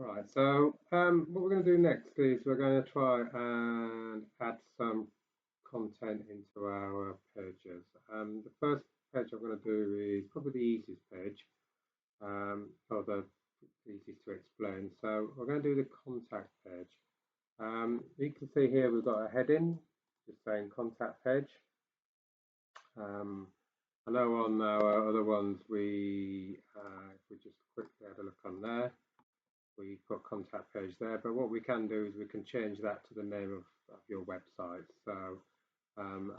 Alright, so what we're going to do next is we're going to try and add some content into our pages. The first page I'm going to do is probably the easiest page, or the easiest to explain. So we're going to do the contact page. You can see here we've got a heading, just saying contact page. I know on our other ones if we just quickly have a look on there, we put contact page there, but what we can do is we can change that to the name of your website. So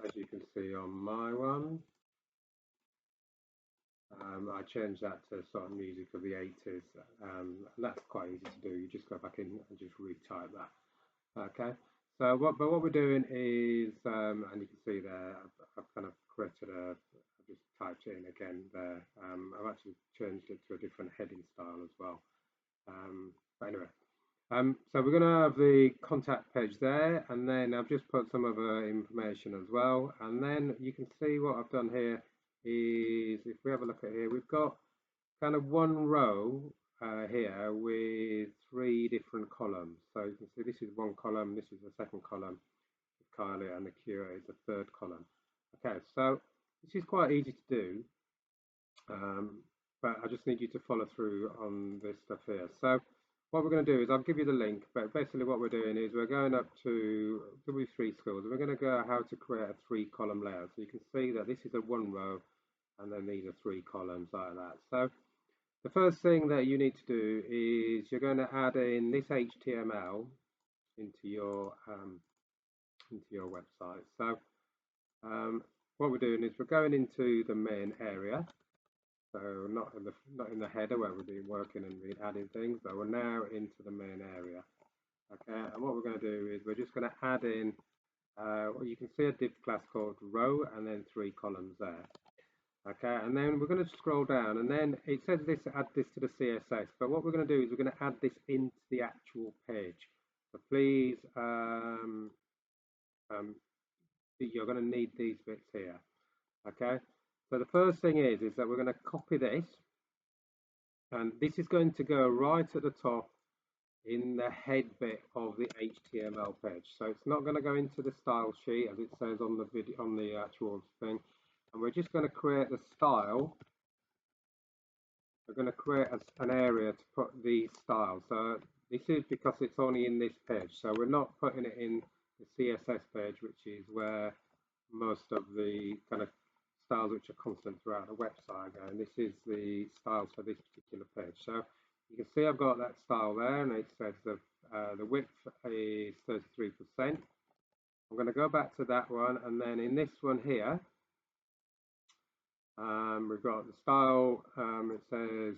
as you can see on my one, I changed that to sort of music of the 80s, and that's quite easy to do. You just go back in and just retype that. Okay, so what we're doing is, and you can see there, I've kind of created I've just typed it in again there. I've actually changed it to a different heading style as well. But anyway, so we're going to have the contact page there, and then I've just put some other information as well. And then you can see what I've done here is, if we have a look at here, we've got kind of one row here with three different columns. So you can see this is one column, this is the second column, Kylie, and the QA is the third column. Okay, so this is quite easy to do, but I just need you to follow through on this stuff here. So what we're going to do is I'll give you the link, but basically what we're doing is we're going up to W3 Schools. We're going to go how to create a three-column layout. So you can see that this is a one row, and then these are three columns like that. So the first thing that you need to do is you're going to add in this HTML into your website. So what we're doing is we're going into the main area. So not in the header where we've been working and been adding things, but we're now into the main area. Okay, and what we're going to do is we're just going to add in, well, you can see a div class called row and then three columns there. Okay, and then we're going to scroll down, and then it says this, add this to the CSS, but what we're going to do is we're going to add this into the actual page. So please, you're going to need these bits here. Okay, so the first thing is that we're going to copy this, and this is going to go right at the top in the head bit of the HTML page. So it's not going to go into the style sheet as it says on the video, on the actual thing. And we're just going to create the style. We're going to create an area to put the style. So this is because it's only in this page. So we're not putting it in the CSS page, which is where most of the kind of styles which are constant throughout the website go. And this is the styles for this particular page. So you can see I've got that style there, and it says the width is 33%. I'm going to go back to that one, and then in this one here, we've got the style. It says,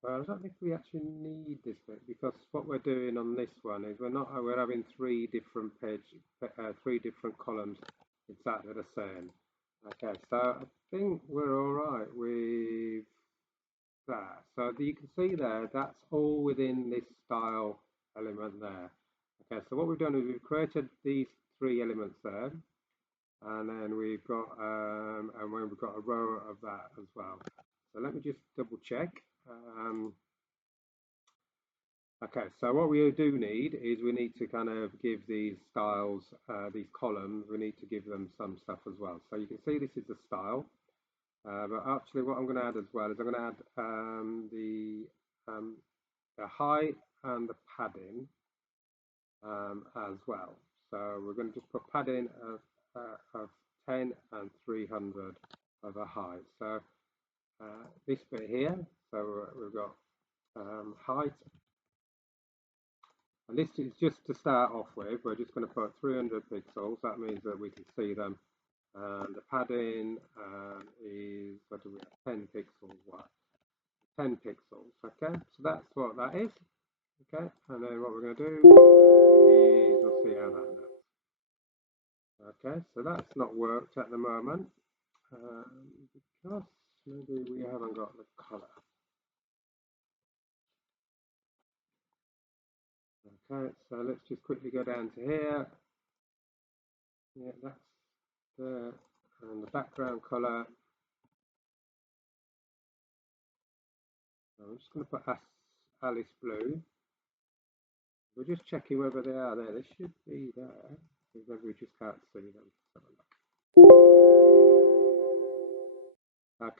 well, I don't think we actually need this bit, because what we're doing on this one is we're having three different columns exactly the same. Okay, so I think we're all right with that. So you can see there, that's all within this style element there. Okay, so what we've done is we've created these three elements there, and then we've got a row of that as well. So let me just double check. Okay, so what we do need is we need to kind of give these styles, these columns, we need to give them some stuff as well. So you can see this is the style. But actually what I'm going to add as well is I'm going to add the height and the padding as well. So we're going to just put padding of 10 and 300 of a height. So this bit here, so we've got height, and this is just to start off with. We're just going to put 300 pixels. That means that we can see them. And the padding is, what do we have, 10 pixels wide. 10 pixels. Okay, so that's what that is. Okay, and then what we're going to do is we'll see how that looks. Okay, so that's not worked at the moment because maybe we haven't got the color. Okay, so let's just quickly go down to here. Yeah, that's there, and the background color. I'm just going to put Alice Blue. We're just checking whether they are there. They should be there. Maybe we just can't see them. Let's have a look.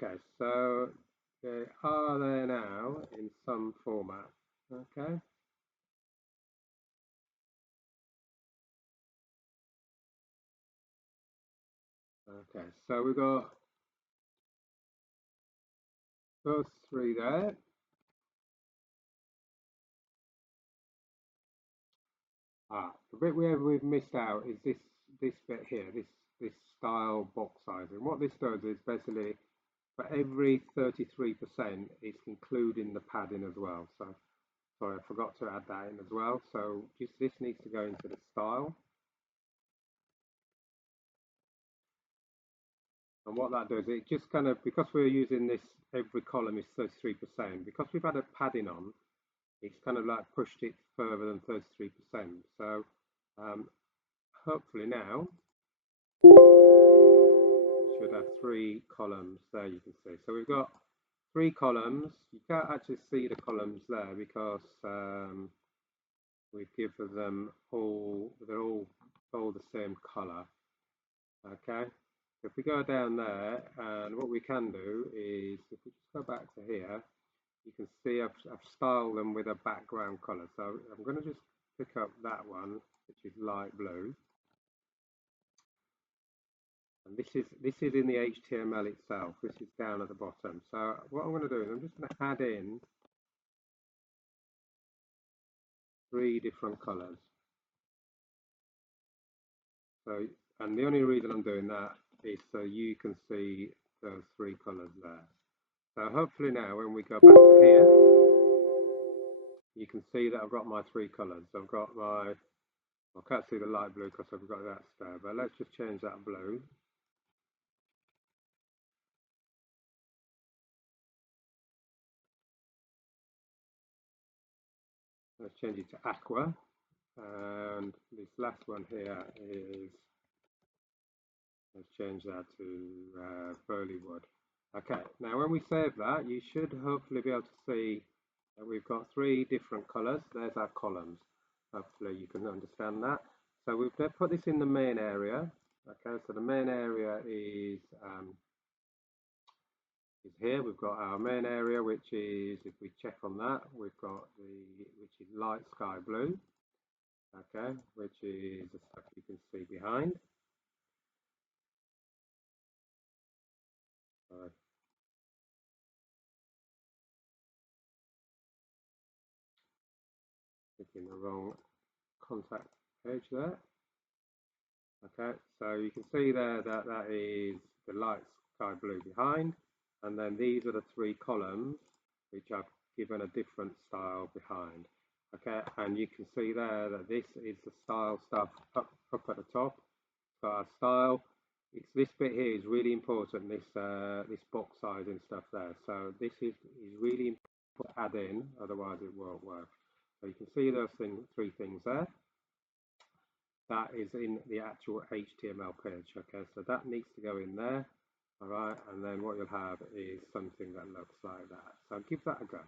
Okay, so they are there now in some format. Okay. Okay, so we've got those three there. The bit where we've missed out is this bit here, this style box size. And what this does is basically for every 33%, it's including the padding as well. So sorry, I forgot to add that in as well. So just this needs to go into the style. And what that does, it just kind of, because we're using this, every column is 33%, because we've had a padding on, it's kind of like pushed it further than 33%. So hopefully now, we should have three columns there, you can see. So we've got three columns. You can't actually see the columns there because we've given them all, they're all the same color. Okay, if we go down there, and what we can do is, if we just go back to here, you can see I've styled them with a background color. So I'm going to just pick up that one, which is light blue. And this is in the HTML itself. This is down at the bottom. So what I'm going to do is I'm just going to add in three different colors. So, and the only reason I'm doing that is so you can see those three colors there. So hopefully now when we go back to here, you can see that I've got my three colors. So I've got my, I can't see the light blue because I've got that there, but let's just change that blue. Let's change it to aqua, and this last one here is, let's change that to burley wood. Okay, now when we save that, you should hopefully be able to see that we've got three different colors. There's our columns. Hopefully you can understand that. So we've put this in the main area. Okay, so the main area is here. We've got our main area, which is, if we check on that, we've got which is light sky blue. Okay, which is the stuff you can see behind. Clicking the wrong contact page there. Okay, so you can see there that that is the light sky blue behind, and then these are the three columns which I've given a different style behind. Okay, and you can see there that this is the style stuff up at the top. So our style, it's this bit here is really important. This box sizing stuff there. So this is really important to add in, otherwise it won't work. So you can see those three things there. That is in the actual HTML page. Okay, so that needs to go in there. All right, and then what you'll have is something that looks like that. So give that a go.